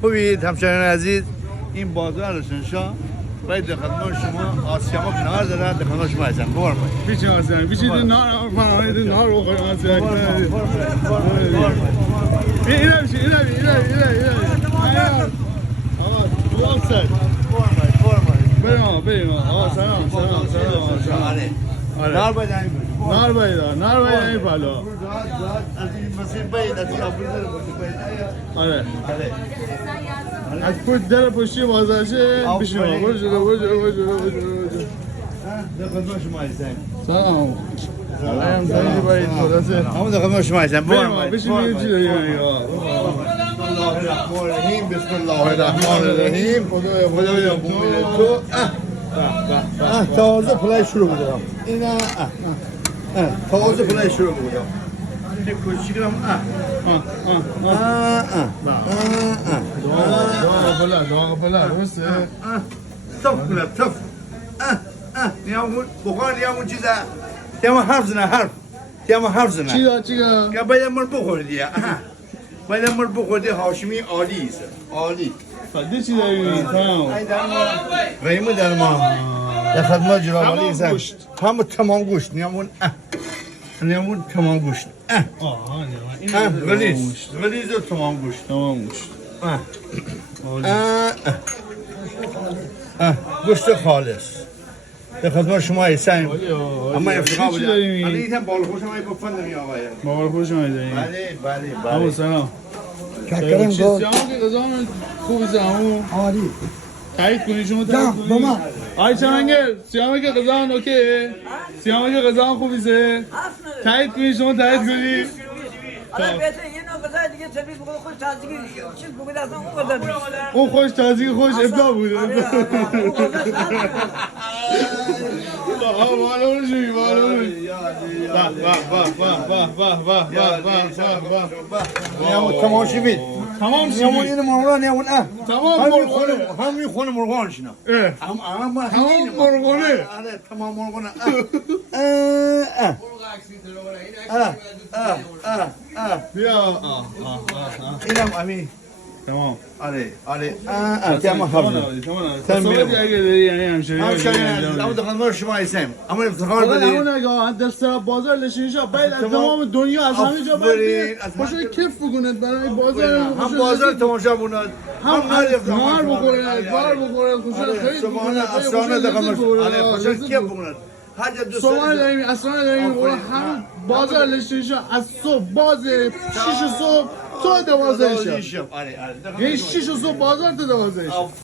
خوبید همچنان عزیز این بازار رسنشا باید در خدمت شما آسیامک نهار دارد در خدمت شما هستم بفرمایید بیچاره هستم بیچاره نهار فرمایید نهار بخوریم هستم اینا میشه اینا آقا دو سر بریم آقا سلام نهار باید نهار باید این پلو از این مسیر باید از این آبریزه رو باید آره از پشت در پشتی بازارشه بیشتر برو جلو در خدمت شما هستم سلام سلام زنی باید خلاصه همون در خدمت شما هستم بریم بشین چی داریم بسم الله الرحمن الرحیم خدایا تو تازه پلای شروع بودم اینا تازه پلای شروع بودم این کوچیکم دعا بلا درسته تف کنم تف نیامون بخور نیامون چیزا نیامون حرف زنه حرف زنه چی دا که باید من بخور دیگه باید من بخور دیگه هاشمی عالی است عالی فده چی داری تمام قیمه در ما در خدمت جناب علی زن همه تمام گوشت نیامون تمام گوشت غلیظ و تمام گوشت گوشت خالص در خدمت شما هستم اما افتخار بودم علی هم بالخوش هم بفند می آقایم بالخوش هم داریم بله همون سلام شکرم گفت سیامو که غذامون خوبی همون عالی تایید کنی شما تایید کنی بابا آی چمنگل سیامو که غذامون اوکیه سیامو که غذامون خوبیه تایید کنی شما تایید کنی حالا بهتره یه نوع غذای دیگه سرویس بکنه خوش تازگی چیز بکنه اصلا اون غذا نیست اون خوش تازگی خوش ابداع بود معلوم شوی تمام شوید تمام نیامون این مرغان نیامون تمام مرغانه همین خونه مرغان شنا تمام مرغانه تمام مرغانه بیا اینم امین تمام آره تمام حاضر تمام اگه داری یعنی همشهری اما دخل شما هستم اما افتخار حالا بدید اون نگاه در سر بازار لشینشا باید از تمام دنیا از همه جا باید خوشای کیف بکنه برای بازار هم بازار تماشا بوند هم نهار بخوره بار بخوره خوشای خیلی سبحانه اسرانه دخل آره خوشای کیف بوند حاجه دوست سوال داریم اسرانه داریم هم بازار لشینشا از صبح بازه 6 صبح تا 12 شب آره یعنی 6 صبح بازار تا 12 شب